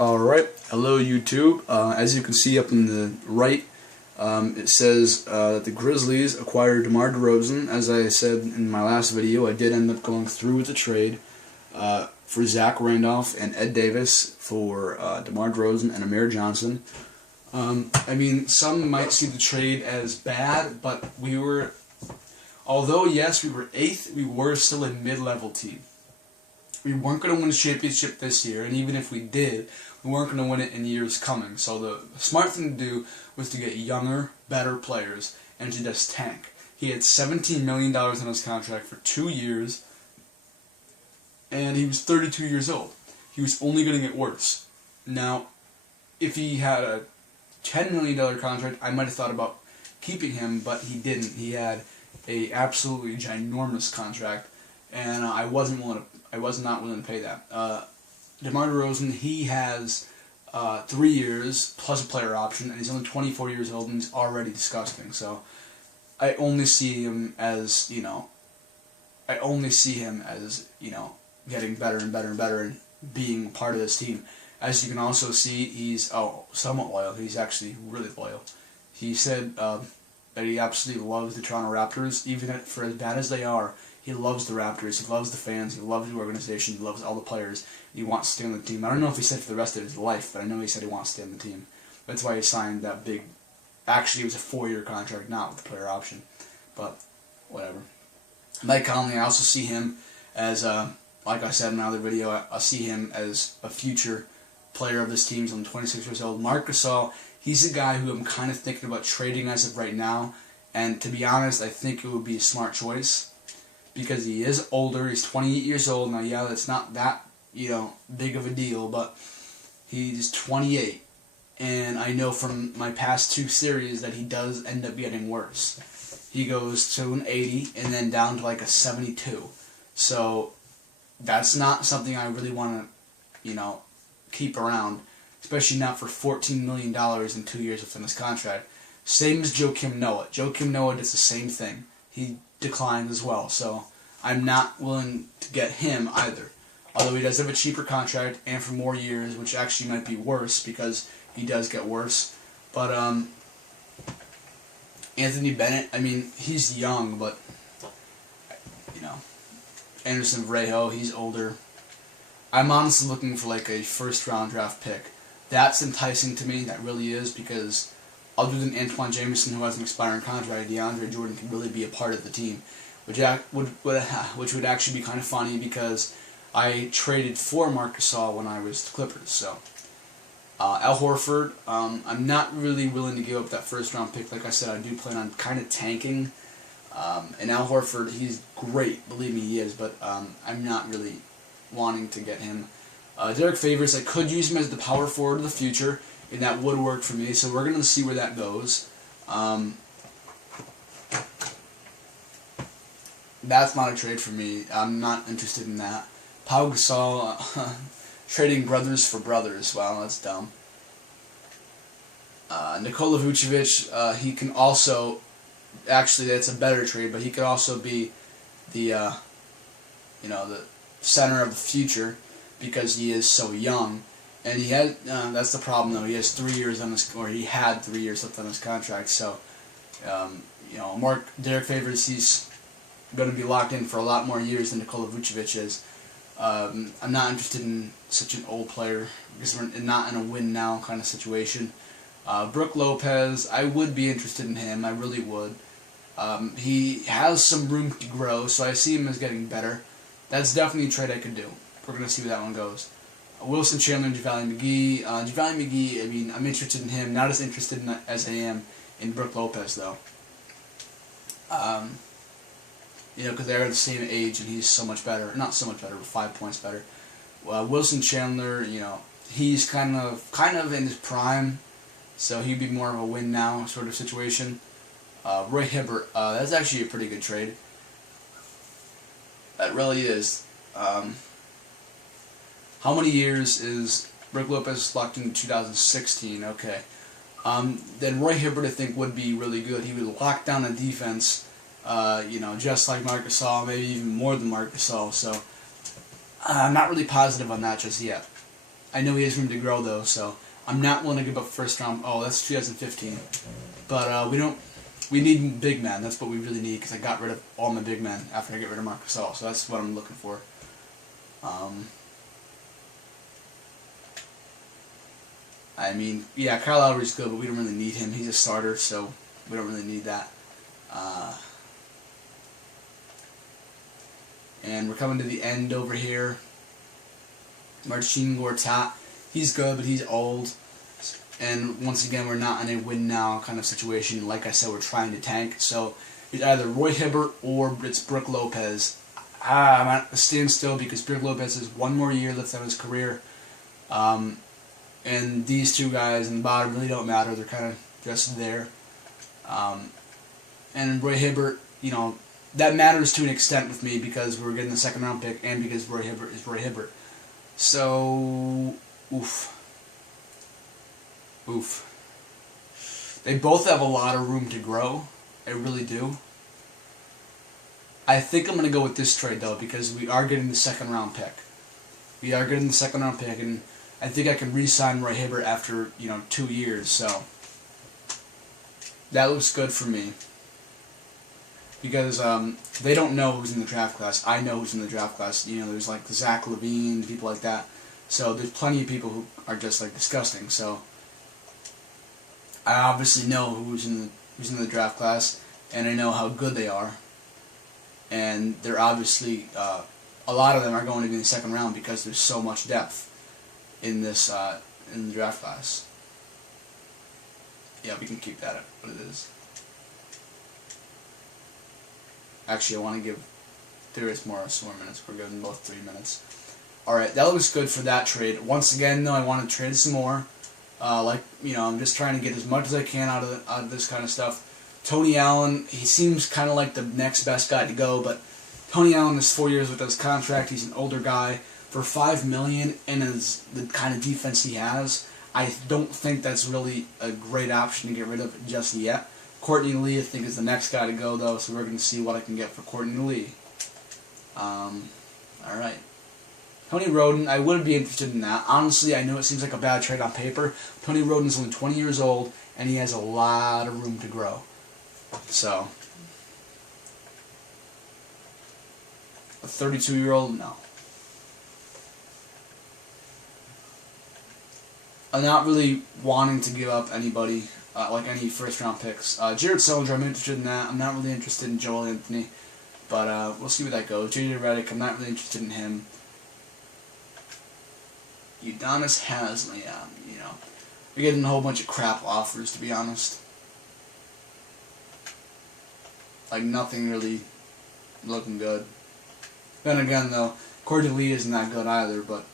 Alright, hello YouTube. As you can see up in the right, it says that the Grizzlies acquired DeMar DeRozan. As I said in my last video, I did end up going through with the trade for Zach Randolph and Ed Davis for DeMar DeRozan and Amir Johnson. I mean, some might see the trade as bad, but although yes, we were 8th, we were still a mid-level team. We weren't going to win a championship this year, and even if we did, we weren't going to win it in years coming. So the smart thing to do was to get younger, better players and to just tank. He had $17 million in his contract for 2 years, and he was 32 years old. He was only going to get worse. Now, if he had a $10 million contract, I might have thought about keeping him, but he didn't. He had a absolutely ginormous contract, and I was not willing to pay that. DeMar DeRozan, he has 3 years plus a player option, and he's only 24 years old, and he's already disgusting. So I only see him as, getting better and better and better and being part of this team. As you can also see, he's somewhat loyal. He's actually really loyal. He said that he absolutely loves the Toronto Raptors, even for as bad as they are. He loves the Raptors, he loves the fans, he loves the organization, he loves all the players. He wants to stay on the team. I don't know if he said for the rest of his life, but I know he said he wants to stay on the team. That's why he signed that big, actually it was a 4-year contract, not with the player option. But, whatever. Mike Conley, I also see him as, like I said in my other video, I see him as a future player of this team. He's only 26 years old. Marc Gasol, he's a guy who I'm kind of thinking about trading as of right now. And to be honest, I think it would be a smart choice, because he is older. He's 28 years old now. Yeah, that's not that big of a deal, but he's 28, and I know from my past 2 series that he does end up getting worse. He goes to an 80 and then down to like a 72. So that's not something I really want to keep around, especially not for $14 million in 2 years within his contract. Same as Joakim Noah. Joakim Noah does the same thing. He declined as well, so I'm not willing to get him either. Although he does have a cheaper contract and for more years, which actually might be worse because he does get worse. But Anthony Bennett, I mean, he's young, but Anderson Varejao, he's older. I'm honestly looking for like a first-round draft pick. That's enticing to me. That really is, because other than Antoine Jameson, who has an expiring contract, DeAndre Jordan can really be a part of the team, which would actually be kind of funny, because I traded for Marc Gasol when I was the Clippers. So Al Horford, I'm not really willing to give up that first-round pick. Like I said, I do plan on kind of tanking. And Al Horford, he's great, believe me, he is, but I'm not really wanting to get him. Derek Favors, I could use him as the power forward of the future, and that would work for me, so we're going to see where that goes. That's not a trade for me. I'm not interested in that. Pau Gasol, trading brothers for brothers. Wow, that's dumb. Nikola Vucevic, he can also, actually that's a better trade, but he could also be the, the center of the future, because he is so young. And he had, that's the problem though, he has 3 years on his, or he had 3 years left on his contract, so, Derek Favors, he's going to be locked in for a lot more years than Nikola Vucevic is. I'm not interested in such an old player, because we're not in a win-now kind of situation. Brook Lopez, I would be interested in him, I really would. He has some room to grow, so I see him as getting better. That's definitely a trade I could do. We're going to see where that one goes. Wilson Chandler and JaVale McGee. JaVale McGee, I mean, I'm interested in him. Not as interested as I am in Brook Lopez, though. Because they're the same age, and he's so much better. Not so much better, but 5 points better. Wilson Chandler, he's kind of in his prime, so he'd be more of a win now sort of situation. Roy Hibbert, that's actually a pretty good trade. That really is. How many years is Brook Lopez locked in 2016? Okay. Then Roy Hibbert, I think, would be really good. He would lock down the defense, just like Marc Gasol, maybe even more than Marc Gasol. So I'm not really positive on that just yet. I know he has room to grow though, so I'm not willing to give up first round. Oh, that's 2015. But we need big men. That's what we really need, because I got rid of all my big men after I get rid of Marc Gasol, so that's what I'm looking for. I mean, yeah, Kyle Lowry's good, but we don't really need him. He's a starter, so we don't really need that. And we're coming to the end over here. Marcin Gortat, he's good, but he's old. And once again, we're not in a win-now kind of situation. Like I said, we're trying to tank. So it's either Roy Hibbert or it's Brook Lopez. I'm at a standstill because Brook Lopez has one more year left on his career. And these two guys in the bottom really don't matter. They're kind of just there. And Roy Hibbert, you know, that matters to an extent with me because we're getting the second round pick and because Roy Hibbert is Roy Hibbert. So, oof. They both have a lot of room to grow. They really do. I think I'm going to go with this trade, though, because we are getting the second round pick. We are getting the second round pick, and I think I can re-sign Roy Hibbert after, 2 years, so that looks good for me. Because they don't know who's in the draft class. I know who's in the draft class. There's like Zach LaVine, people like that. So there's plenty of people who are just like disgusting. So I obviously know who's in the draft class, and I know how good they are. And they're obviously a lot of them are going to be in the second round because there's so much depth in this in the draft class. Yeah, we can keep that at what it is. Actually, I want to give Darius Morris more minutes. We're giving both 3 minutes. Alright, that looks good for that trade. Once again, though, I want to trade some more. I'm just trying to get as much as I can out of this kind of stuff. Tony Allen, he seems kind of like the next best guy to go, but Tony Allen is 4 years with his contract. He's an older guy. For $5 million and the kind of defense he has, I don't think that's really a great option to get rid of just yet. Courtney Lee, I think, is the next guy to go, though, so we're going to see what I can get for Courtney Lee. Alright. Tony Roden, I wouldn't be interested in that. Honestly, I know it seems like a bad trade on paper. Tony Roden is only 20 years old, and he has a lot of room to grow. So, a 32-year-old, no. I'm not really wanting to give up anybody, like any first-round picks. Jared Sullinger, I'm interested in that. I'm not really interested in Joel Anthony, but we'll see where that goes. J.J. Redick, I'm not really interested in him. Udonis Haslem, we're getting a whole bunch of crap offers, to be honest. Like, nothing really looking good. Then again, though, Courtney Lee isn't that good either, but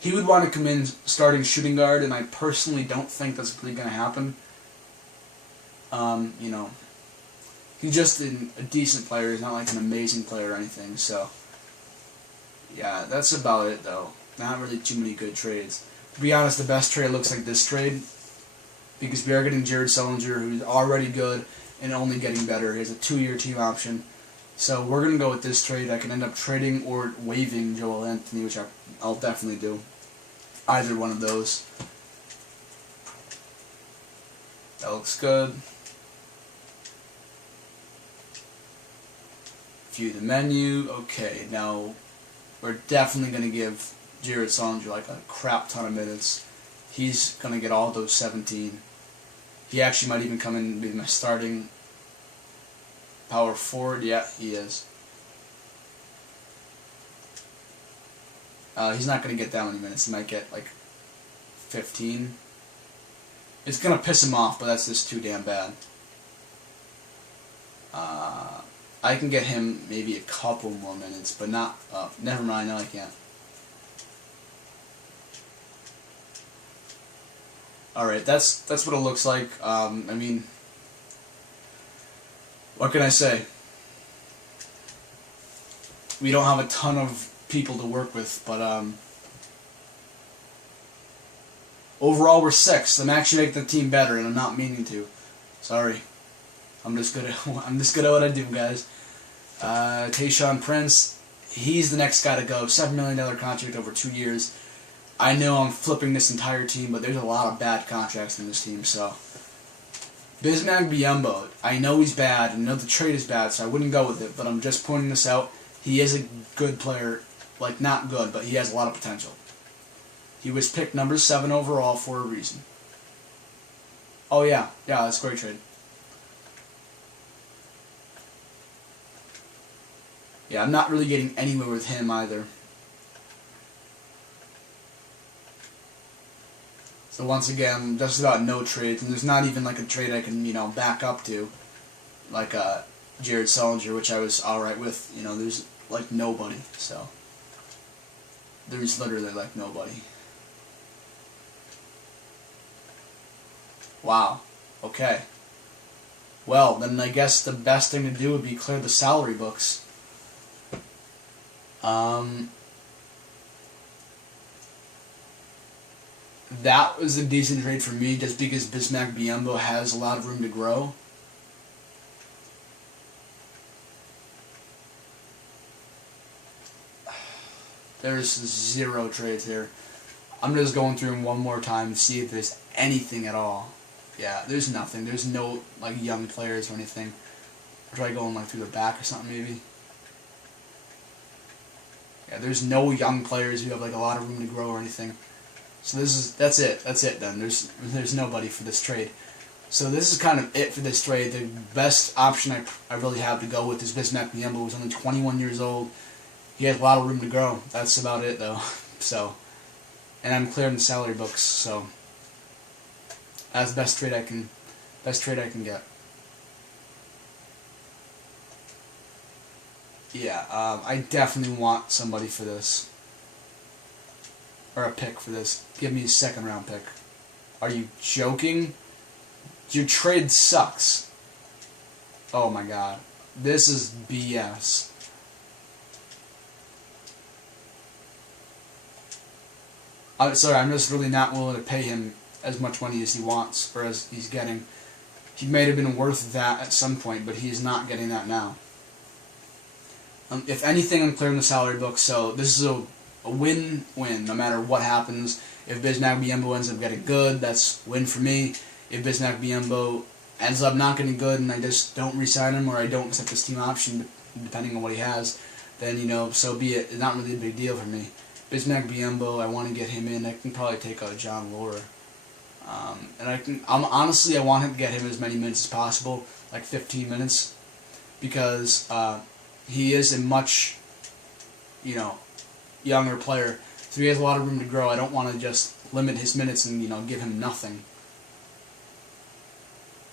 he would want to come in starting shooting guard, and I personally don't think that's really going to happen. He's just a decent player. He's not like an amazing player or anything, so yeah, that's about it, though. Not really too many good trades. To be honest, the best trade looks like this trade, because we are getting Jared Sullinger, who's already good and only getting better. He has a 2-year team option. So we're going to go with this trade. I can end up trading or waiving Joel Anthony, which I'll definitely do. Either one of those. That looks good. View the menu. Okay, now we're definitely going to give Jared Sullinger like a crap ton of minutes. He's going to get all those 17. He actually might even come in and be my starting power forward. Yeah, he is. He's not going to get that many minutes. He might get like 15. It's going to piss him off, but that's just too damn bad. I can get him maybe a couple more minutes, but not... never mind, no I can't. Alright, that's what it looks like. I mean... what can I say? We don't have a ton of people to work with, but Overall, we're 6th. I'm actually making the team better, and I'm not meaning to. Sorry. I'm just good at what I do, guys. Tayshaun Prince, he's the next guy to go. $7 million contract over 2 years. I know I'm flipping this entire team, but there's a lot of bad contracts in this team, so. Bismack Biyombo, I know he's bad, and I know the trade is bad, so I wouldn't go with it, but I'm just pointing this out. He is a good player, like not good, but he has a lot of potential. He was picked number 7 overall for a reason. Oh yeah, that's a great trade. Yeah, I'm not really getting anywhere with him either. So once again, just about no trades, and there's not even like a trade I can, back up to, like Jared Sullinger, which I was alright with. There's like nobody, so there's literally like nobody. Wow. Okay. Well, then I guess the best thing to do would be clear the salary books. That was a decent trade for me just because Bismack Biyombo has a lot of room to grow. There's 0 trades here. I'm just going through them one more time to see if there's anything at all. Yeah, there's nothing. There's no like young players or anything. I'll try going like through the back or something maybe. Yeah, there's no young players who have like a lot of room to grow or anything. So that's it then. There's nobody for this trade. So this is kind of it for this trade. The best option I really have to go with is Bismack Biyombo, who's only 21 years old. He has a lot of room to grow. That's about it though. So, and I'm clearing the salary books. So that's the best trade I can get. Yeah, I definitely want somebody for this. Or a pick for this. Give me a 2nd round pick. Are you joking? Your trade sucks. Oh my god. This is BS. Sorry, I'm just really not willing to pay him as much money as he wants, or as he's getting. He may have been worth that at some point, but he's not getting that now. If anything, I'm clearing the salary book, so this is a win-win, no matter what happens. If Bismack Biyombo ends up getting good, that's win for me. If Bismack Biyombo ends up not getting good and I just don't re-sign him or I don't accept this team option, depending on what he has, then, so be it. It's not really a big deal for me. Bismack Biyombo, I want to get him in. I can probably take out John Laura. And honestly, I want to get him as many minutes as possible, like 15 minutes, because he is a much, younger player, so he has a lot of room to grow. I don't want to just limit his minutes and give him nothing.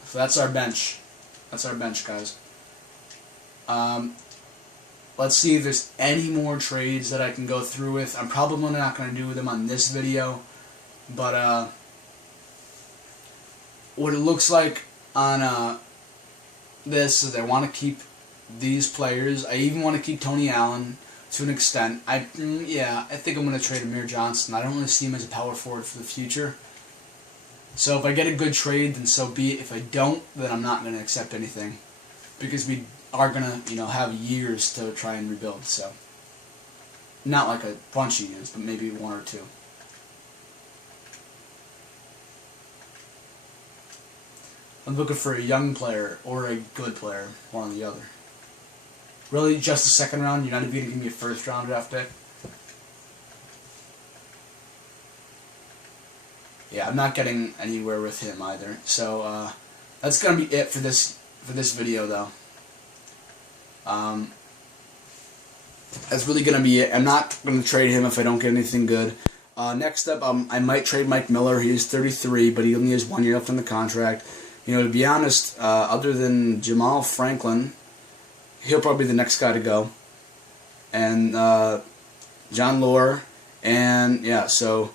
So that's our bench. That's our bench, guys. Let's see if there's any more trades that I can go through with. I'm probably not going to do them on this video, but what it looks like on this is I want to keep these players. I even want to keep Tony Allen to an extent. I think I'm going to trade Amir Johnson. I don't really see him as a power forward for the future. So if I get a good trade, then so be it. If I don't, then I'm not going to accept anything, because we are going to, have years to try and rebuild. So not like a bunch of years, but maybe 1 or 2. I'm looking for a young player or a good player, one or the other. Really, just a 2nd round? You're not even going to give me a 1st round draft pick? Yeah, I'm not getting anywhere with him either. So that's going to be it for this video, though. That's really going to be it. I'm not going to trade him if I don't get anything good. Next up, I might trade Mike Miller. He is 33, but he only has 1 year left on the contract. To be honest, other than Jamal Franklin, he'll probably be the next guy to go. And John Lore, and yeah, so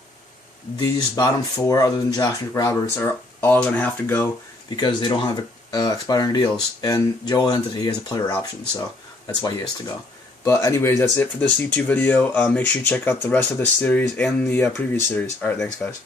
these bottom 4, other than Josh McRoberts, are all going to have to go because they don't have expiring deals. And Joel Entity has a player option, so that's why he has to go. But anyways, that's it for this YouTube video. Make sure you check out the rest of this series and the previous series. Alright, thanks guys.